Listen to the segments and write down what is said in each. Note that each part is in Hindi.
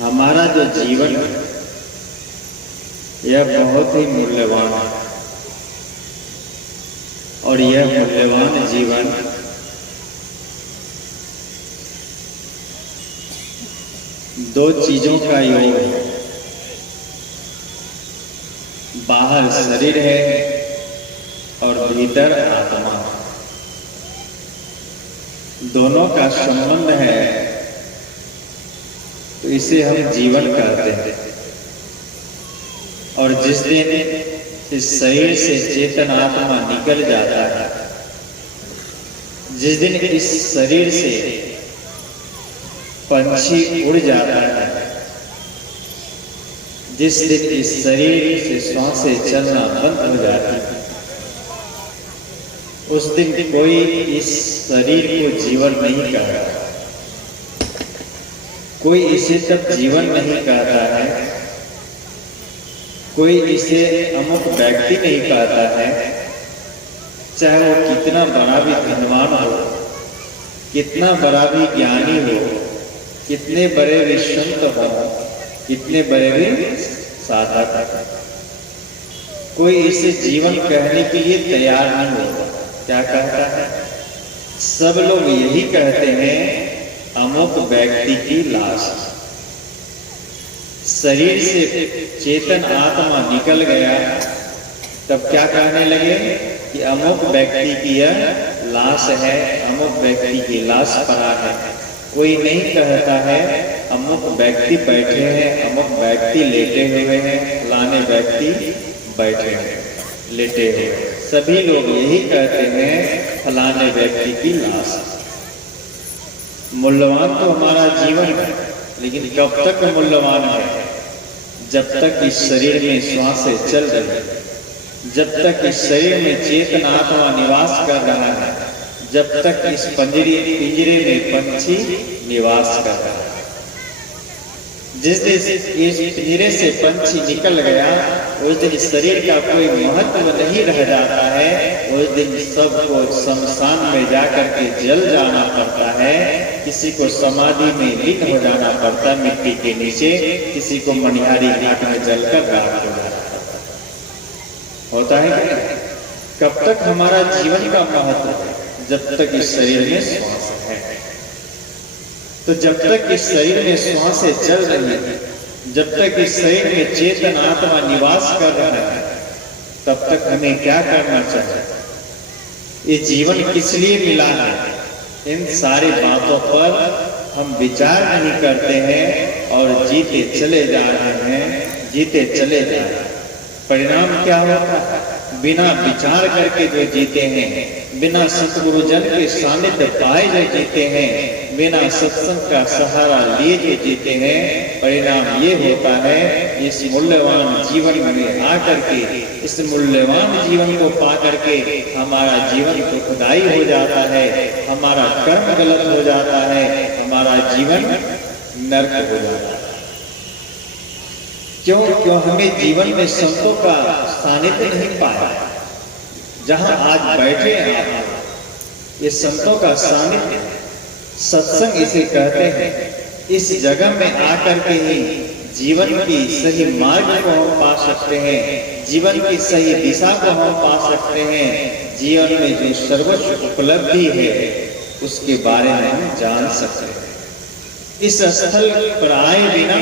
हमारा जो जीवन है यह बहुत ही मूल्यवान है और यह मूल्यवान जीवन दो चीजों का योग है। बाहर शरीर है और भीतर आत्मा, दोनों का संबंध है, तो इसे हम जीवन कहते हैं। और जिस दिन इस शरीर से चेतन आत्मा निकल जाता है, जिस दिन इस शरीर से पंछी उड़ जाता है, जिस दिन इस शरीर से सांसें चलना बंद हो जाती है, उस दिन कोई इस शरीर को जीवन नहीं कहता, कोई इसे तब जीवन नहीं कहता है, कोई इसे अमुक व्यक्ति नहीं कहता है, चाहे वो कितना बड़ा भी धनवान हो, कितना बड़ा भी ज्ञानी हो, कितने बड़े भी संत हो, कितने बड़े भी साधक, कोई इसे जीवन कहने के लिए तैयार नहीं होता। क्या कहता है? सब लोग यही कहते हैं, अमुक व्यक्ति की लाश। शरीर से चेतन आत्मा निकल गया, तब क्या कहने लगे कि अमुक व्यक्ति की यह लाश है, अमुक व्यक्ति की लाश पड़ा है। कोई नहीं कहता है अमुक व्यक्ति बैठे हैं, अमुक व्यक्ति लेटे हुए हैं, फलाने व्यक्ति बैठे हैं, लेटे हुए। सभी लोग यही कहते हैं फलाने व्यक्ति की लाश। मूल्यवान तो हमारा जीवन है, लेकिन कब तक मूल्यवान है? जब तक इस शरीर में श्वासें चल रही है, जब तक इस शरीर में चेतन आत्मा निवास कर रहा है, जब तक इस पिंजरे में पंछी निवास कर रहा है। जिस दिन इस पिंजरे से पंछी निकल गया, उस दिन शरीर का कोई महत्व नहीं रह जाता है। उस दिन सबको शमशान में जाकर के जल जाना पड़ता है, किसी को समाधि में लीन हो जाना पड़ता है मिट्टी के नीचे, किसी को मनिहारी घाट में जलकर राख हो जाना पड़ता होता है क्या? कब तक हमारा जीवन का महत्व है? जब तक इस शरीर में श्वास है। तो जब तक इस शरीर में श्वासें चल रही है, जब तक इस शरीर में चेतन आत्मा निवास कर रहा है, तब तक हमें क्या करना चाहिए? ये जीवन किस लिए मिला है? इन सारी बातों पर हम विचार नहीं करते हैं और जीते चले जा रहे हैं, जीते चले जा रहे हैं। परिणाम क्या होगा? बिना विचार करके जो जीते हैं, बिना सतगुरुजन के सानिध्य पाए जो जीते हैं, बिना सत्संग का सहारा लिए जो जीते हैं, परिणाम ये होता है इस मूल्यवान जीवन में आकर के, इस मूल्यवान जीवन को पा करके हमारा जीवन दुखदायी हो जाता है, हमारा कर्म गलत हो जाता है, हमारा जीवन नरक हो जाता है। क्यों हमें जीवन में संतों का सानिध्य नहीं पाया? जहां आज बैठे हैं आप, ये संतों का सानिध्य, सत्संग इसे कहते हैं। इस जगह में आकर के ही जीवन की सही मार्ग को हम पा सकते हैं, जीवन की सही दिशा को हम पा सकते हैं, जीवन में जो सर्वोच्च उपलब्धि है उसके बारे में हम जान सकते हैं। इस स्थल पर आए बिना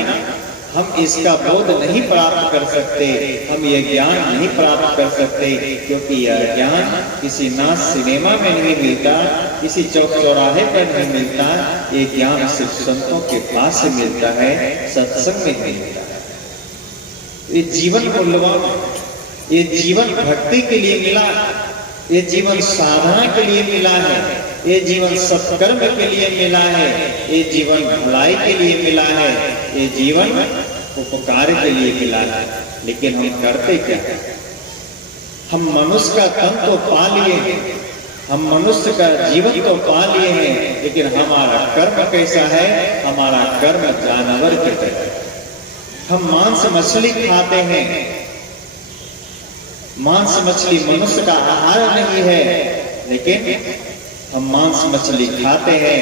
हम इसका बोध नहीं प्राप्त कर सकते, हम ये ज्ञान नहीं प्राप्त कर सकते, क्योंकि यह ज्ञान किसी ना सिनेमा में नहीं मिलता, किसी चौक चौराहे पर नहीं मिलता। ये ज्ञान सिर्फ संतों के पास से मिलता है, सत्संग में मिलता है। ये जीवन मूल्यवान, ये जीवन भक्ति के लिए मिला, ये जीवन साधना के लिए मिला है, ये जीवन सत्कर्म के लिए मिला है, ये जीवन भलाई के लिए मिला है, ये जीवन उपकार के लिए मिला है। लेकिन हम करते क्या? हम मनुष्य का तन तो पा लिए हैं, हम मनुष्य का जीवन तो पा लिए हैं, लेकिन हमारा कर्म कैसा है? हमारा कर्म जानवर की तरह। हम मांस मछली खाते हैं, मांस मछली मनुष्य का आहार नहीं है, लेकिन हम मांस मछली खाते हैं,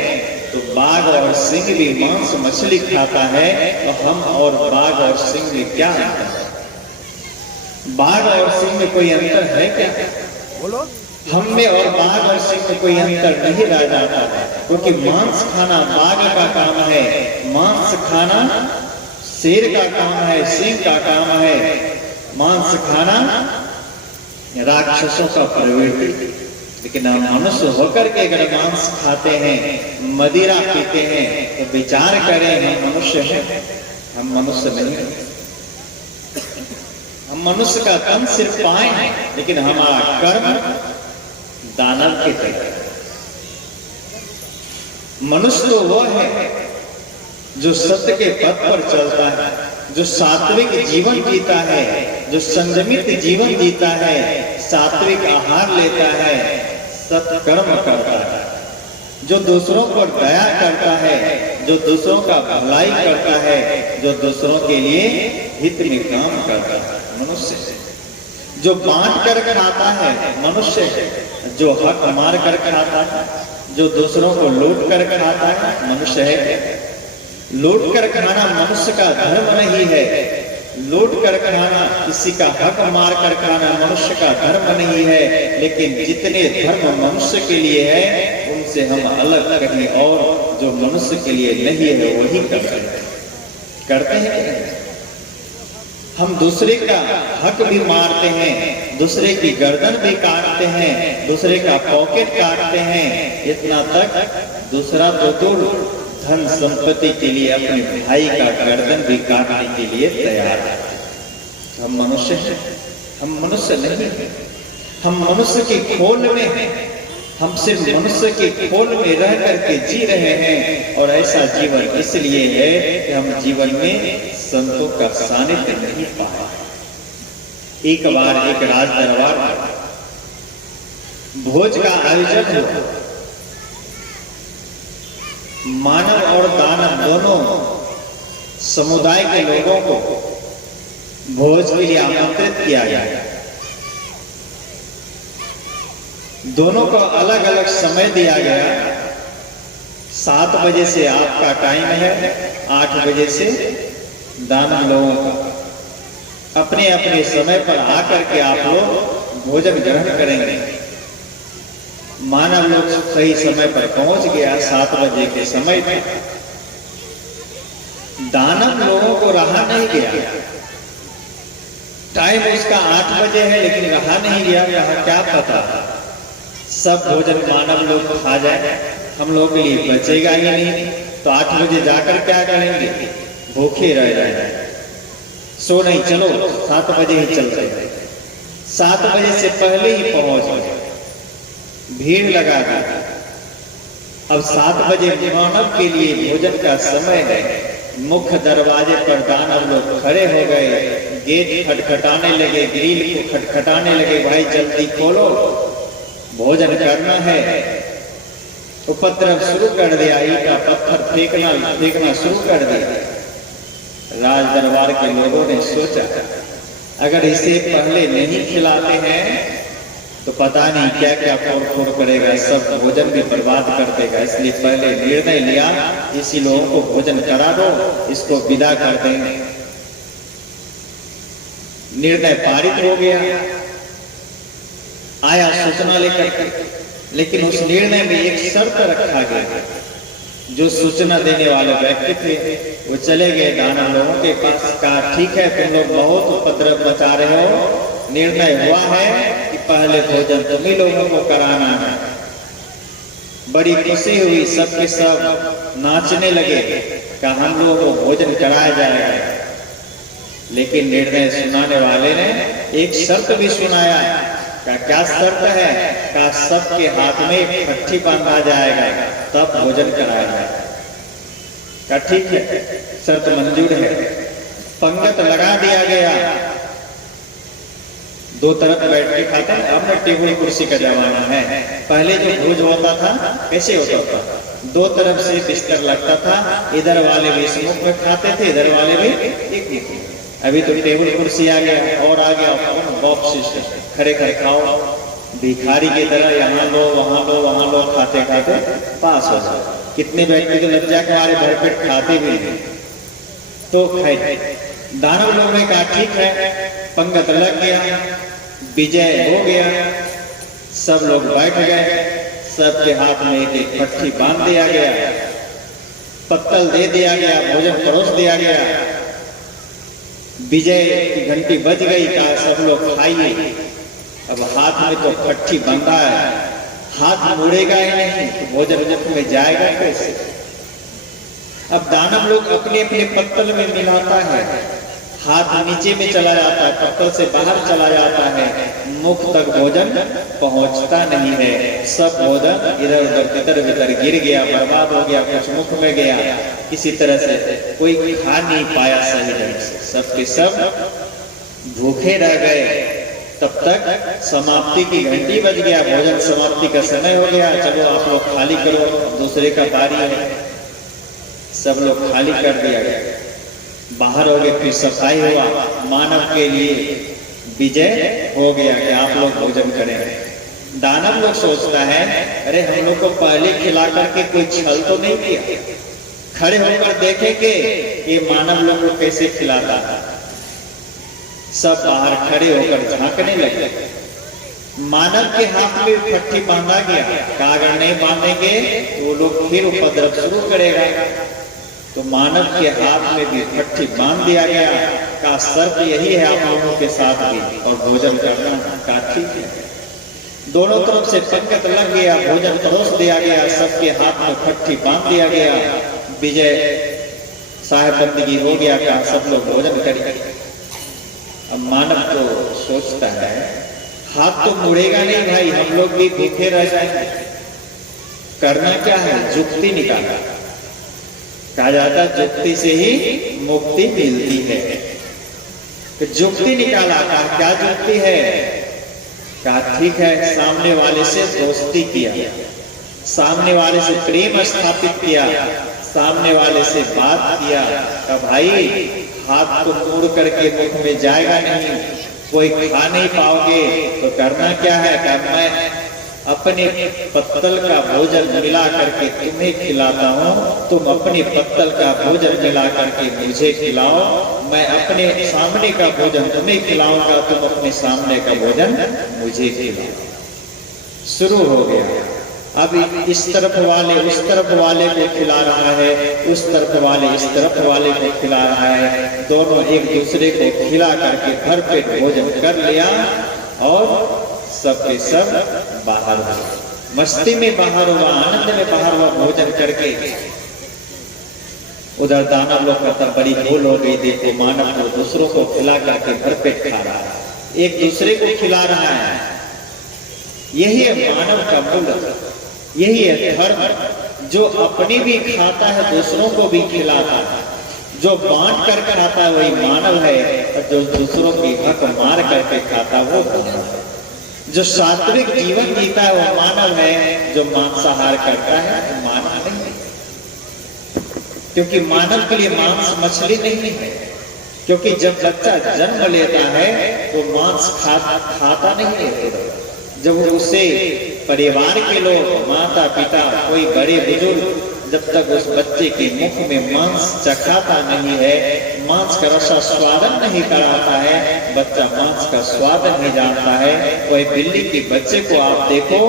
तो बाघ और सिंह भी मांस मछली खाता है, तो हम और बाघ और सिंह में क्या अंतर है? बाघ और सिंह में कोई अंतर है क्या? बोलो। हम में और बाघ और सिंह में कोई अंतर नहीं रह जाता है, क्योंकि मांस खाना बाघ का काम है, मांस खाना शेर का काम है, सिंह का काम है। मांस खाना राक्षसों का प्रवृत्ति। लेकिन हम मनुष्य होकर के अगर मांस खाते हैं, मदिरा पीते हैं, तो विचार करें, हम मनुष्य हैं? हम मनुष्य नहीं हैं। हम मनुष्य का तन सिर्फ पाए हैं, लेकिन हमारा कर्म दानव के तरह। मनुष्य तो वो है जो सत्य के पथ पर चलता है, जो सात्विक जीवन जीता है, जो संयमित जीवन जीता है, सात्विक आहार लेता है, सत्कर्म करता है, जो दूसरों पर दया करता है, जो दूसरों का भलाई करता है, जो दूसरों के लिए हित में काम करता है, मनुष्य है। जो बांट कर खाता है, मनुष्य है। जो हक मार कर खाता है, जो दूसरों को लूट कर खाता है, मनुष्य है। लूट कर खाना मनुष्य का धर्म नहीं है। लूट कर खाना, किसी का हक मार कर खाना मनुष्य का धर्म नहीं है। लेकिन जितने धर्म मनुष्य के लिए है, उनसे हम अलग कहीं और जो मनुष्य के लिए नहीं है वही करते हैं। हम दूसरे का हक भी मारते हैं, दूसरे की गर्दन भी काटते हैं, दूसरे का पॉकेट काटते हैं। इतना तक दूसरा तो दूर, धन संपत्ति के लिए अपने भाई का गर्दन भी काटने के लिए तैयार है। हम मनुष्य हैं? हम मनुष्य नहीं हैं। हम मनुष्य की खोल में हैं। हम सिर्फ मनुष्य के खोल में रह करके जी रहे हैं, और ऐसा जीवन इसलिए है कि हम जीवन में संतों का सानिध्य नहीं पाए। एक बार एक राज दरबार में भोज का आयोजन हुआ। मानव और दानव दोनों समुदाय के लोगों को भोज के लिए आमंत्रित किया गया। दोनों को अलग अलग समय दिया गया। 7 बजे से आपका टाइम है, 8 बजे से दानव लोगों का। अपने अपने समय पर आकर के आप लोग भोजन ग्रहण करेंगे। मानव लोग सही समय पर पहुंच गया, 7 बजे के समय पर। दानव लोगों को रहा नहीं गया। टाइम उसका 8 बजे है, लेकिन रहा नहीं गया। कहा क्या पता सब भोजन मानव लोग खा जाए, हम लोग के लिए बचेगा ही नहीं, तो 8 बजे जाकर क्या करेंगे? भूखे रह जाएंगे। सो नहीं, चलो 7 बजे ही चलते हैं। 7 बजे से पहले ही पहुंच गए, भीड़ लगा दी। अब 7 बजे मानव के लिए भोजन का समय है। मुख्य दरवाजे पर दानव लोग खड़े हो गए, गेट खटखटाने लगे, ग्रिल को खटखटाने लगे, भाई जल्दी खोलो, भोजन करना है। उपद्रव शुरू कर दिया, ईटा पत्थर फेंकना शुरू कर दिया। राज दरबार के लोगों ने सोचा अगर इसे पहले नहीं खिलाते हैं तो पता नहीं क्या क्या फोड़ करेगा, सब भोजन भी बर्बाद कर देगा। इसलिए पहले निर्णय लिया, इसी लोगों को भोजन करा दो, इसको विदा कर देंगे। निर्णय पारित हो गया। आया सूचना लेकर, लेकिन उस निर्णय में एक शर्त रखा गया। जो सूचना देने वाले व्यक्ति थे वो चले गए दानव लोगों के पास, कहा ठीक है तुम लोग बहुत उपद्रव मचा रहे हो, निर्णय हुआ है कि पहले भोजन तुम ही लोगों को कराना है। बड़ी खुशी हुई, सबके सब नाचने लगे, कहा हम लोगों को भोजन कराया जाएगा। लेकिन निर्णय सुनाने वाले ने एक शर्त भी सुनाया। क्या शर्त है? का सबके हाथ में एक पट्टी बांधा जाएगा, तब भोजन कराया जाएगा। क्या ठीक है, शर्त मंजूर है। पंगत लगा दिया गया, 2 तरफ बैठ के खाते हैं। अब टेबल कुर्सी का जमाना है। पहले जो भोज होता था कैसे होता था? 2 तरफ से बिस्तर लगता था, इधर वाले भी इस मुख में खाते थे, इधर वाले भी एक मुख में। अभी तो टेबल कुर्सी आ गया, और आ गया बॉक्स सिस्टम, खड़े खड़े खाओ, भिखारी की तरह यहाँ लो वहां लो वहां लो, खाते खाते पास हो जाओ। कितने व्यक्ति तो लज्जा के मारे भरपेट खाते भी नहीं, तो खाए। दानव लोगों ने कहा ठीक है, पंगत लग गया, विजय हो गया, सब लोग बैठ गए, सबके हाथ में एक एक पट्टी बांध दिया गया, पत्तल दे दिया गया, भोजन परोस दिया गया, विजय की घंटी बज गई, कहा सब लोग खाइए। अब हाथ में तो पट्टी बंधा है, हाथ मुड़ेगा ही नहीं तो भोजन मुख में जाएगा कैसे। अब दानव लोग अपने अपने पत्तल में मिलाता है, हाथ नीचे में चला जाता है, पत्तल से बाहर चला जाता है, मुख तक भोजन पहुंचता नहीं है, सब भोजन इधर उधर तितर बितर गिर गया, बर्बाद हो गया, कुछ मुख में गया, किसी तरह से कोई खा नहीं पाया सही ढंग से, सबके सब भूखे रह गए। तब तक समाप्ति की घंटी बज गया, भोजन समाप्ति का समय हो गया, चलो आप लोग खाली करो, दूसरे का बारी है। सब लोग खाली कर दिया गया, बाहर हो गए, फिर सफाई हुआ, मानव के लिए विजय हो गया कि आप लोग भोजन करें। दानव लोग सोचता है अरे हम लोग को पहले खिला करके कोई छल तो नहीं किया, खड़े होकर देखेंगे ये मानव लोग को कैसे खिलाता है। सब बाहर खड़े होकर झांकने लगे, मानव के हाथ में पट्टी बांधा गया, कहा अगर नहीं बांधेंगे तो वो लोग फिर उपद्रव शुरू करेगा, तो मानव के हाथ में भी पट्टी बांध दिया गया, का शर्त यही है आप लोगों के साथ भी और भोजन करना, का ठीक है। दोनों तरफ से पंगत लग गया, भोजन परोस दिया गया, सबके हाथ में पट्टी बांध दिया गया, विजय साहेब बंदगी हो गया, का सब लोग भोजन करेंगे। अब मानव तो सोचता है हाथ तो मुड़ेगा नहीं भाई, हम लोग भी भूखे रह जाएंगे, करना क्या है, जुक्ति निकाला। कहा जाता है जुक्ति से ही मुक्ति मिलती है, तो जुक्ति निकाला, कहा क्या जुक्ति है, कहा ठीक है, सामने वाले से दोस्ती किया, सामने वाले से प्रेम स्थापित किया, सामने वाले से बात किया, कहा भाई हाथ को मोड़ करके मुख में जाएगा नहीं, कोई खा नहीं पाओगे, तो करना क्या है, कि मैं अपने पत्तल का भोजन मिला करके तुम्हें खिलाता हूँ, तुम अपने पत्तल का भोजन मिला करके मुझे खिलाओ, मैं अपने सामने का भोजन तुम्हें खिलाऊंगा, तुम अपने सामने का भोजन मुझे खिलाओ। शुरू हो गया, अब इस तरफ वाले उस तरफ वाले को खिला रहा है, उस तरफ वाले इस तरफ वाले को खिला रहा है, दोनों एक दूसरे को खिला करके भरपेट भोजन कर लिया और सबके सब बाहर हुए, मस्ती में बाहर हुआ, आनंद में बाहर हुआ भोजन करके। उधर दानव लोग का तब बड़ी भूल हो गई, देखो मानव को दूसरों को खिला करके भरपेट खा रहा है, एक दूसरे को खिला रहा है। यही है मानव का मूल, यही है धर्म, जो अपनी भी खाता है दूसरों को भी खिलाता है, जो बांट कर खाता है वही मानव है, और जो दूसरों की हक मार करके खाता है वो मानव है। जो सात्विक जीवन जीता है वो मानव है, जो मांसाहार करता है वो मानव नहीं है, क्योंकि मानव के लिए मांस मछली नहीं है, क्योंकि जब बच्चा जन्म लेता है तो मांस खाता नहीं है, जब उसे परिवार के लोग, माता पिता, कोई बड़े बुजुर्ग जब तक उस बच्चे के मुख में मांस चखाता नहीं है, मांस का रसा स्वादन नहीं कराता है, बच्चा मांस का स्वाद नहीं जानता है। वही बिल्ली के बच्चे को आप देखो,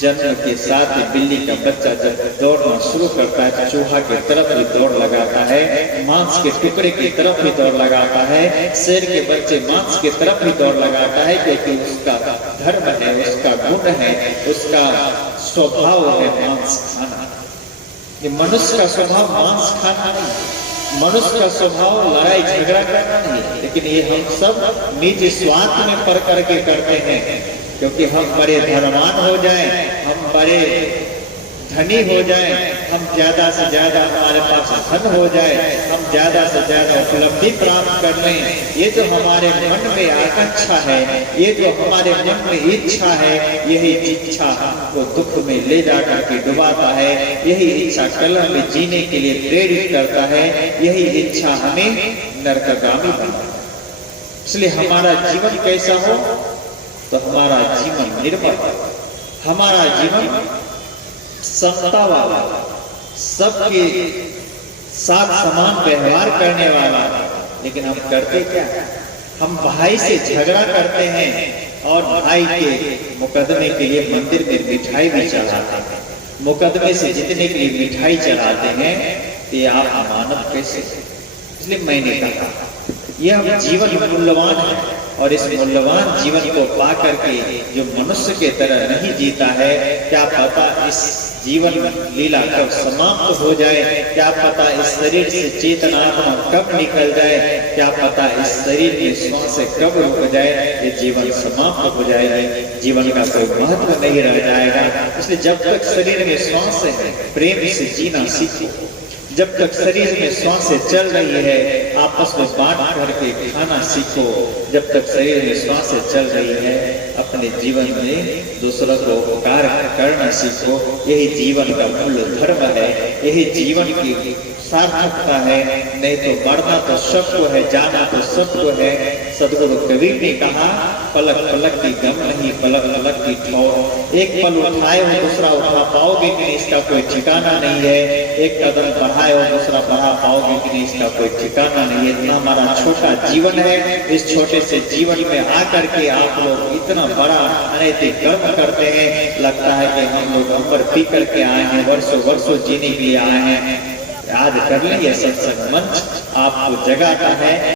जन्म के साथ ही बिल्ली का बच्चा जब दौड़ना शुरू करता है, चूहा की तरफ भी दौड़ लगाता है, मांस के टुकड़े की तरफ भी दौड़ लगाता है, शेर के बच्चे मांस की तरफ भी दौड़ लगाता है, क्योंकि उसका धर्म है, उसका गुण है, उसका स्वभाव है मांस खाना। ये मनुष्य का स्वभाव मांस खाना नहीं, मनुष्य का स्वभाव लड़ाई झगड़ा करना नहीं, लेकिन ये हम सब निज स्वार्थ में पड़ करके करते हैं, क्योंकि हम बड़े धनवान हो जाएं, हम बड़े धनी हो जाएं, हम ज्यादा से ज्यादा हमारे पास धन हो जाए, हम ज्यादा से ज्यादा उपलब्धि प्राप्त कर लें, ये जो हमारे मन में आकांक्षा है, ये जो हमारे मन में इच्छा है, यही इच्छा हमको दुख में ले जाकर के डुबाता है, यही इच्छा कलह में जीने के लिए प्रेरित करता है, यही इच्छा हमें नरकगामी बनाता है। इसलिए हमारा जीवन कैसा हो, तो हमारा जीवन निर्मल, हमारा जीवन समता वाला, सबके साथ समान व्यवहार करने वाला। लेकिन हम करते क्या? हम भाई से झगड़ा करते हैं और भाई के मुकदमे के लिए मंदिर में मिठाई भी चढ़ाते हैं। मुकदमे से जीतने के लिए मिठाई चढ़ाते हैं। तो आप मानव कैसे? इसलिए मैंने कहा यह जीवन मूल्यवान है, और इस मूल्यवान जीवन को पा करके जो मनुष्य के तरह नहीं जीता है, क्या पता इस जीवन लीला कब समाप्त हो जाए, क्या पता इस शरीर से चेतनात्मा कब निकल जाए, क्या पता इस शरीर की श्वास कब रुक जाए, ये जीवन समाप्त हो जाएगा, जीवन का कोई महत्व नहीं रह जाएगा। इसलिए जब तक शरीर में श्वास है, प्रेम से जीना सीखो। जब तक शरीर में श्वासें चल रही है, आपस में बांट करके खाना सीखो। जब तक शरीर में श्वासें चल रही है, अपने जीवन में दूसरों को उपकार करना सीखो। यही जीवन का मूल धर्म है, यही जीवन की सार्थकता है। नहीं तो मरना तो सबको है, जाना तो सबको है। सदगुरु कबीर ने कहा, पलक पलक की गम नहीं, पलक पलक की ठौर। एक पल उठाए हो दूसरा उठा पाओगे कि नहीं, इसका कोई ठिकाना नहीं है। एक कदम बढ़ाए हो दूसरा बढ़ा पाओगे कि नहीं, इसका कोई ठिकाना नहीं है। इतना हमारा छोटा जीवन है, इस छोटे से जीवन में आकर के आप लोग इतना बड़ा अनैतिक कर्म करते हैं। लगता है कि हम लोग अंबर पी करके आए हैं, वर्षों वर्षों जीने के लिए आए हैं। याद कर लें, यह सत्संग मंच आपको जगाता है।